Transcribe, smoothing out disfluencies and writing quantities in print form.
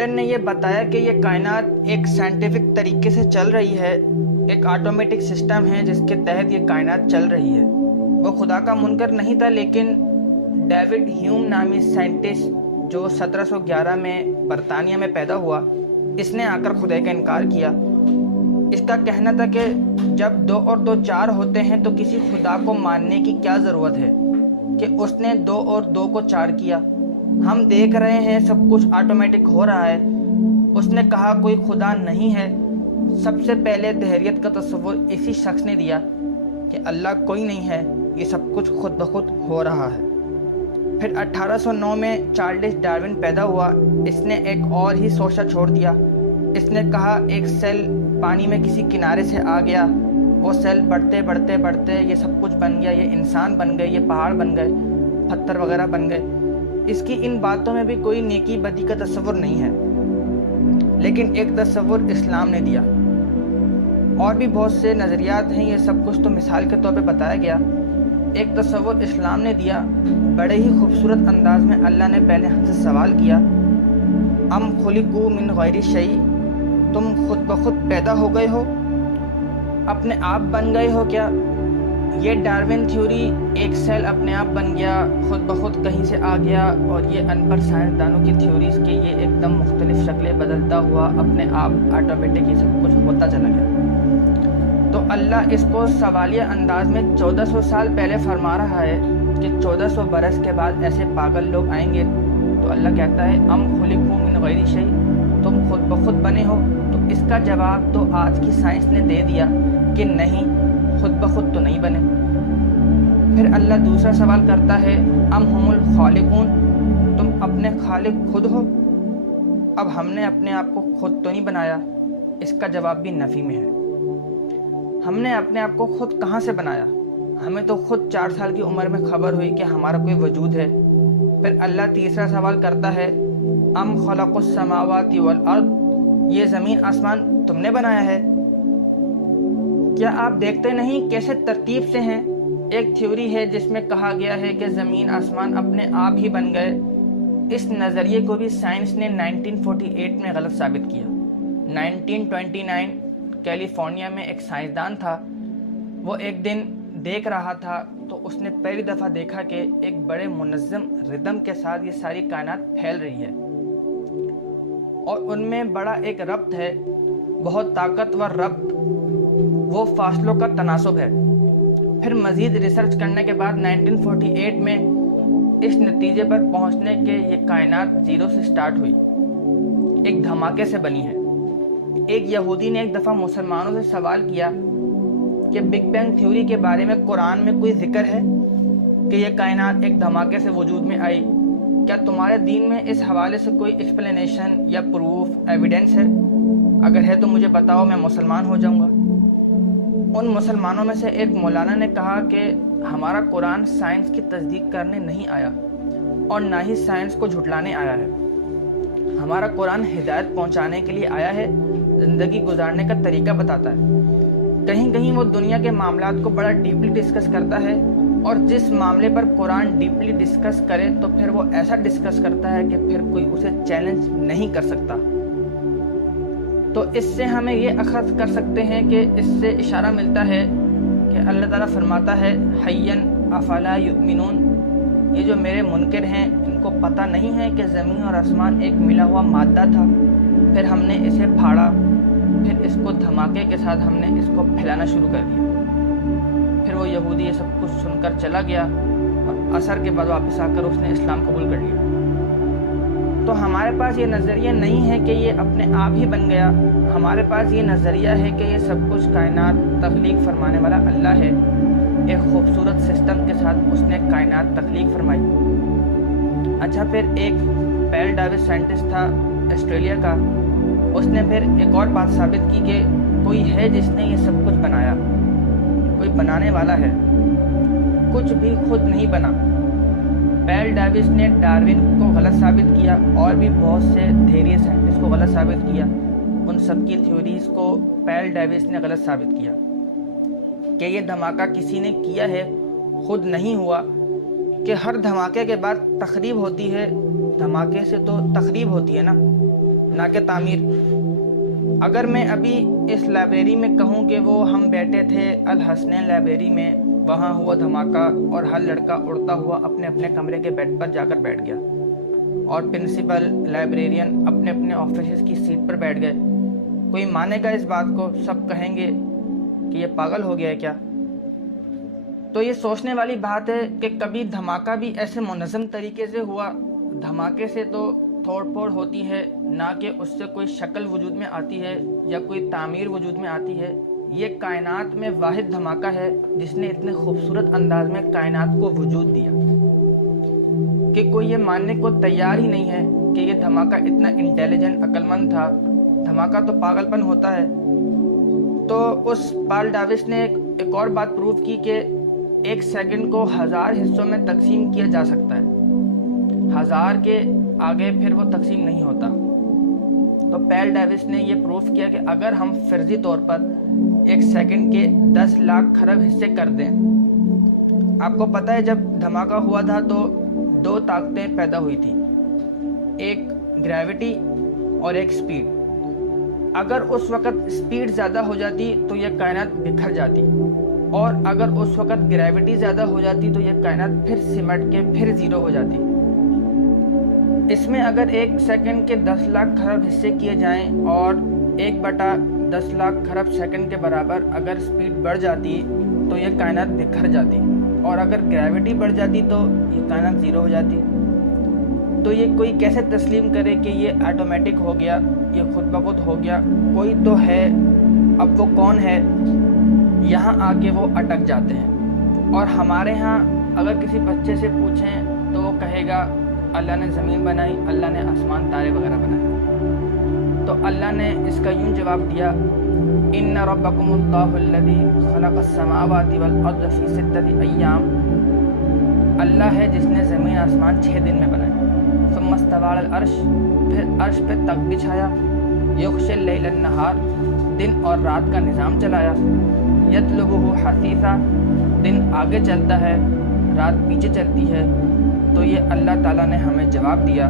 Newton نے یہ بتایا کہ یہ کائنات ایک سائنٹیفک طریقے سے چل رہی ہے، ایک آٹومیٹک سسٹم ہے جس کے تحت یہ کائنات چل رہی ہے۔ وہ خدا کا منکر نہیں تھا، لیکن ڈیوڈ ہیوم نامی سائنٹسٹ جو 1711 میں برطانیہ میں پیدا ہوا، اس نے آ کر خدا کا انکار کیا۔ اس کا کہنا تھا کہ جب 2 اور 2 4 ہوتے ہیں تو کسی خدا کو ماننے کی کیا ضرورت ہے کہ اس نے 2 اور 2 کو 4 کیا۔ ہم دیکھ رہے ہیں سب کچھ آٹومیٹک ہو رہا ہے۔ اس نے کہا کوئی خدا نہیں ہے۔ سب سے پہلے دہریت کا تصور اسی شخص نے دیا کہ اللہ کوئی نہیں ہے، یہ سب کچھ خود بخود ہو رہا ہے۔ پھر 1809 میں چارلس ڈارون پیدا ہوا۔ اس نے ایک اور ہی سوچا چھوڑ دیا۔ اس نے کہا ایک سیل پانی میں کسی کنارے سے آ گیا، وہ سیل بڑھتے بڑھتے بڑھتے یہ سب کچھ بن گیا، یہ انسان بن گئے، یہ پہاڑ بن گئے، پتھر وغیرہ بن گئے۔ اس کی ان باتوں میں بھی کوئی نیکی بدی کا تصور نہیں ہے، لیکن ایک تصور اسلام نے دیا۔ اور بھی بہت سے نظریات ہیں، یہ سب کچھ تو مثال کے طور پہ بتایا گیا۔ ایک تصور اسلام نے دیا، بڑے ہی خوبصورت انداز میں اللہ نے پہلے ہم سے سوال کیا، ام خلقوا من غیر شیء، تم خود بخود پیدا ہو گئے ہو، اپنے آپ بن گئے ہو کیا؟ یہ ڈارون تھیوری، ایک سیل اپنے آپ بن گیا، خود بخود کہیں سے آ گیا، اور یہ ان پڑھ سائنسدانوں کی تھیوریز کہ یہ ایک دم مختلف شکلیں بدلتا ہوا اپنے آپ آٹومیٹک یہ سب کچھ ہوتا چلا گیا۔ تو اللہ اس کو سوالیہ انداز میں 1400 سال پہلے فرما رہا ہے کہ 1400 برس کے بعد ایسے پاگل لوگ آئیں گے۔ تو اللہ کہتا ہے ام خلقوا من غیر شیء، تم خود بخود بنے ہو؟ تو اس کا جواب تو آج کی سائنس نے دے دیا کہ نہیں، خود بخود تو نہیں بنے۔ پھر اللہ دوسرا سوال کرتا ہے ام ہم الخالقون، تم اپنے خالق خود ہو؟ اب ہم نے اپنے آپ کو خود تو نہیں بنایا۔ اس کا جواب بھی نفی میں ہے۔ ہم نے اپنے آپ کو خود کہاں سے بنایا؟ ہمیں تو خود 4 سال کی عمر میں خبر ہوئی کہ ہمارا کوئی وجود ہے۔ پھر اللہ تیسرا سوال کرتا ہے ام خلق السماوات والارض، یہ زمین آسمان تم نے بنایا ہے؟ کیا آپ دیکھتے نہیں کیسے ترتیب سے ہیں؟ ایک تھیوری ہے جس میں کہا گیا ہے کہ زمین آسمان اپنے آپ ہی بن گئے۔ اس نظریے کو بھی سائنس نے 1948 میں غلط ثابت کیا۔ 1929 کیلیفورنیا میں ایک سائنسدان تھا، وہ ایک دن دیکھ رہا تھا تو اس نے پہلی دفعہ دیکھا کہ ایک بڑے منظم ردم کے ساتھ یہ ساری کائنات پھیل رہی ہے، اور ان میں بڑا ایک ربط ہے، بہت طاقتور ربط، وہ فاصلوں کا تناسب ہے۔ پھر مزید ریسرچ کرنے کے بعد 1948 میں اس نتیجے پر پہنچنے کہ یہ کائنات زیرو سے سٹارٹ ہوئی، ایک دھماکے سے بنی ہے۔ ایک یہودی نے ایک دفعہ مسلمانوں سے سوال کیا کہ بگ بینگ تھیوری کے بارے میں قرآن میں کوئی ذکر ہے کہ یہ کائنات ایک دھماکے سے وجود میں آئی؟ کیا تمہارے دین میں اس حوالے سے کوئی ایکسپلینیشن یا پروف، ایویڈنس ہے؟ اگر ہے تو مجھے بتاؤ، میں مسلمان ہو جاؤں گا۔ ان مسلمانوں میں سے ایک مولانا نے کہا کہ ہمارا قرآن سائنس کی تصدیق کرنے نہیں آیا اور نہ ہی سائنس کو جھٹلانے آیا ہے۔ ہمارا قرآن ہدایت پہنچانے کے لیے آیا ہے، زندگی گزارنے کا طریقہ بتاتا ہے۔ کہیں کہیں وہ دنیا کے معاملات کو بڑا ڈیپلی ڈسکس کرتا ہے، اور جس معاملے پر قرآن ڈیپلی ڈسکس کرے تو پھر وہ ایسا ڈسکس کرتا ہے کہ پھر کوئی اسے چیلنج نہیں کر سکتا۔ تو اس سے ہمیں یہ اخذ کر سکتے ہیں کہ اس سے اشارہ ملتا ہے کہ اللہ تعالیٰ فرماتا ہے حیّن افلا یؤمنون، یہ جو میرے منکر ہیں ان کو پتہ نہیں ہے کہ زمین اور آسمان ایک ملا ہوا مادہ تھا، پھر ہم نے اسے پھاڑا، پھر اس کو دھماکے کے ساتھ ہم نے اس کو پھیلانا شروع کر دیا۔ پھر وہ یہودی یہ سب کچھ سن کر چلا گیا، اور عصر کے بعد واپس آ کر اس نے اسلام قبول کر لیا۔ تو ہمارے پاس یہ نظریہ نہیں ہے کہ یہ اپنے آپ ہی بن گیا، ہمارے پاس یہ نظریہ ہے کہ یہ سب کچھ کائنات تخلیق فرمانے والا اللہ ہے، ایک خوبصورت سسٹم کے ساتھ اس نے کائنات تخلیق فرمائی۔ اچھا، پھر ایک پیل ڈیوس سائنٹسٹ تھا آسٹریلیا کا، اس نے پھر ایک اور بات ثابت کی کہ کوئی ہے جس نے یہ سب کچھ بنایا، کوئی بنانے والا ہے، کچھ بھی خود نہیں بنا۔ پیل ڈیوس نے ڈارون کو غلط ثابت کیا، اور بھی بہت سے دھیریہ سائنٹسٹ کو غلط ثابت کیا، ان سب کی تھیوریز کو پیل ڈیوس نے غلط ثابت کیا کہ یہ دھماکہ کسی نے کیا ہے، خود نہیں ہوا، کہ ہر دھماکے کے بعد تخریب ہوتی ہے، دھماکے سے تو تخریب ہوتی ہے نا، نہ کہ تعمیر۔ اگر میں ابھی اس لائبریری میں کہوں کہ وہ ہم بیٹھے تھے الحسنین لائبریری میں، وہاں ہوا دھماکہ اور ہر لڑکا اڑتا ہوا اپنے اپنے کمرے کے بیڈ پر جا کر بیٹھ گیا، اور پرنسپل، لائبریرین اپنے اپنے آفیسز کی سیٹ پر بیٹھ گئے، کوئی مانے گا اس بات کو؟ سب کہیں گے کہ یہ پاگل ہو گیا ہے کیا؟ تو یہ سوچنے والی بات ہے کہ کبھی دھماکہ بھی ایسے منظم طریقے سے ہوا؟ دھماکے سے تو توڑ پھوڑ ہوتی ہے، نہ کہ اس سے کوئی شکل وجود میں آتی ہے یا کوئی تعمیر وجود میں آتی ہے۔ یہ کائنات میں واحد دھماکہ ہے جس نے اتنے خوبصورت انداز میں کائنات کو وجود دیا کہ کوئی یہ ماننے کو تیار ہی نہیں ہے کہ یہ دھماکہ اتنا انٹیلیجنٹ، عقل مند تھا۔ دھماکہ تو پاگل پن ہوتا ہے۔ تو اس پال ڈاوس نے ایک اور بات پروف کی کہ ایک سیکنڈ کو 1000 حصوں میں تقسیم کیا جا سکتا ہے، 1000 کے آگے پھر وہ تقسیم نہیں ہوتا۔ تو پال ڈیوس نے یہ پروف کیا کہ اگر ہم فرضی طور پر ایک سیکنڈ کے 10 لاکھ کھرب حصے کر دیں۔ آپ کو پتہ ہے جب دھماکہ ہوا تھا تو 2 طاقتیں پیدا ہوئی تھی، ایک گریوٹی اور ایک سپیڈ۔ اگر اس وقت سپیڈ زیادہ ہو جاتی تو یہ کائنات بکھر جاتی، اور اگر اس وقت گریوٹی زیادہ ہو جاتی تو یہ کائنات پھر سمٹ کے پھر زیرو ہو جاتی۔ اس میں اگر ایک سیکنڈ کے 10 لاکھ کھرب حصے کیے جائیں اور 1/10 لاکھ کھرب سیکنڈ کے برابر اگر سپیڈ بڑھ جاتی تو یہ کائنات بکھر جاتی، اور اگر گریوٹی بڑھ جاتی تو یہ کائنات زیرو ہو جاتی۔ تو یہ کوئی کیسے تسلیم کرے کہ یہ آٹومیٹک ہو گیا، یہ خود بخود ہو گیا؟ کوئی تو ہے، اب وہ کون ہے؟ یہاں آ کے وہ اٹک جاتے ہیں۔ اور ہمارے ہاں اگر کسی بچے سے پوچھیں تو وہ کہے گا اللہ نے زمین بنائی، اللہ نے آسمان تارے وغیرہ بنائے۔ تو اللہ نے اس کا یوں جواب دیا، ان ربکم اللہ الذی خلق السماوات والارض فی 6 ایام، اللہ ہے جس نے زمین آسمان 6 دن میں بنائے۔ ثم استوى علی العرش، پھر عرش پہ تخت بچھایا، یغشی اللیل النہار، دن اور رات کا نظام چلایا، یطلبہ حثیثا، دن آگے چلتا ہے رات پیچھے چلتی ہے۔ تو یہ اللہ تعالیٰ نے ہمیں جواب دیا